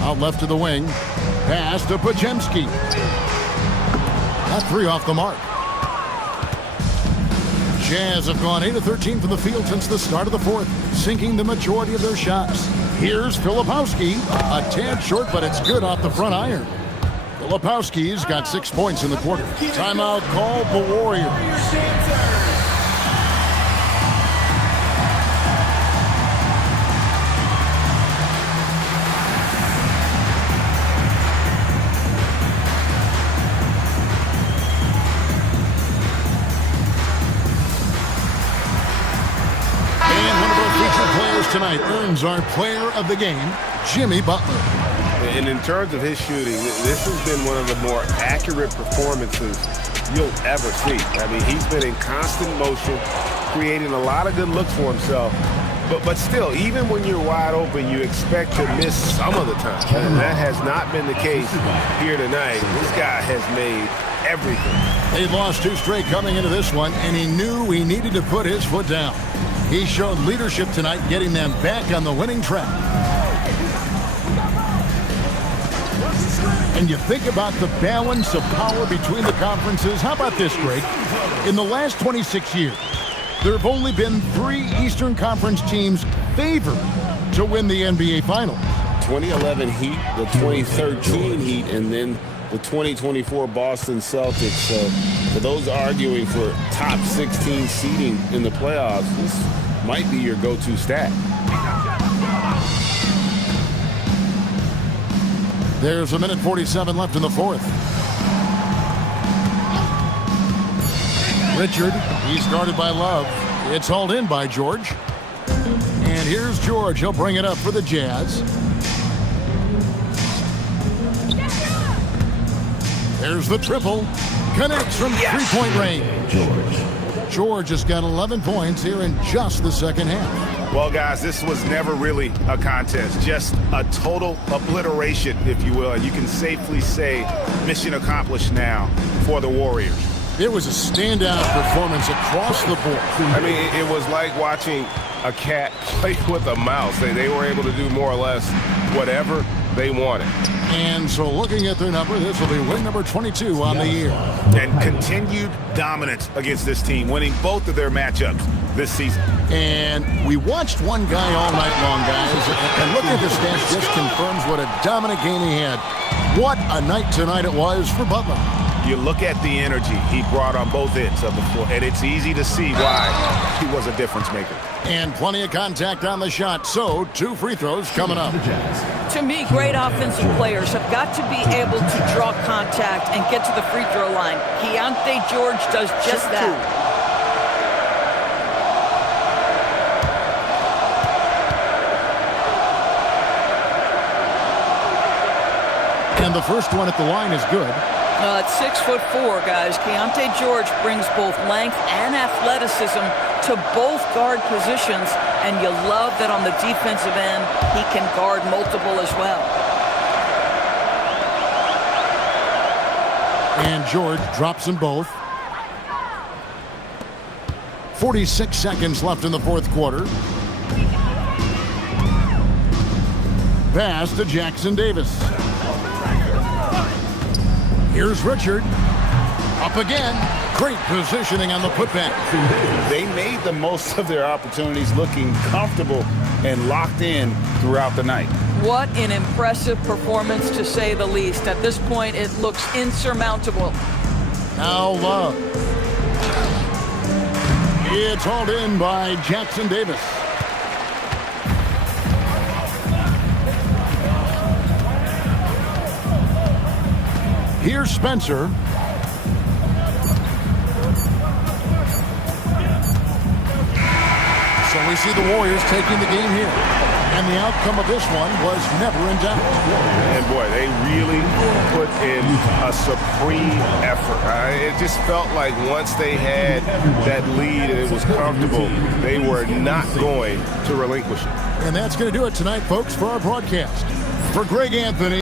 Out left to the wing. Pass to Pajemski. That 3 off the mark. Jazz have gone 8 of 13 from the field since the start of the fourth, sinking the majority of their shots. Here's Filipowski. A tad short, but it's good off the front iron. Filipowski's got 6 points in the quarter. Timeout called the Warriors. Tonight earns our player of the game, Jimmy Butler. And in terms of his shooting, this has been one of the more accurate performances you'll ever see. I mean, he's been in constant motion, creating a lot of good looks for himself. But still, even when you're wide open, you expect to miss some of the time. And that has not been the case here tonight. This guy has made everything. They lost 2 straight coming into this one, and he knew he needed to put his foot down. He showed leadership tonight, getting them back on the winning track. And you think about the balance of power between the conferences. How about this, Greg? In the last 26 years, there have only been 3 Eastern Conference teams favored to win the NBA Finals. 2011 Heat, the 2013 Heat, and then the 2024 Boston Celtics. So for those arguing for top 16 seeding in the playoffs, this might be your go-to stat. There's 1:47 left in the fourth. Richard, he's guarded by Love. It's hauled in by George. And here's George. He'll bring it up for the Jazz. There's the triple. Connects from three-point range. George has got 11 points here in just the second half. Well, guys, this was never really a contest, just a total obliteration, if you will. And you can safely say mission accomplished now for the Warriors. It was a standout performance across the board. I mean, it was like watching a cat play with a mouse. They were able to do more or less whatever they wanted. And so looking at their number, this will be win number 22 on the year. And continued dominance against this team, winning both of their matchups this season. And we watched one guy all night long, guys, and looking at the stats just confirms what a dominant game he had. What a night tonight it was for Butler. You look at the energy he brought on both ends of the floor, and it's easy to see why he was a difference maker. And plenty of contact on the shot, so 2 free throws coming up. To me, great offensive players have got to be able to draw contact and get to the free throw line. Keontae George does just that. And the first one at the line is good. At 6'4", guys, Keontae George brings both length and athleticism to both guard positions, and you love that on the defensive end, he can guard multiple as well. And George drops them both. 46 seconds left in the fourth quarter. Pass to Jackson Davis. Here's Richard. Up again. Great positioning on the putback. They made the most of their opportunities, looking comfortable and locked in throughout the night. What an impressive performance, to say the least. At this point, it looks insurmountable. Now Love. It's hauled in by Jackson Davis. Here's Spencer. So we see the Warriors taking the game here. And the outcome of this one was never in doubt. And boy, they really put in a supreme effort. It just felt like once they had that lead and it was comfortable, they were not going to relinquish it. And that's going to do it tonight, folks, for our broadcast. For Greg Anthony.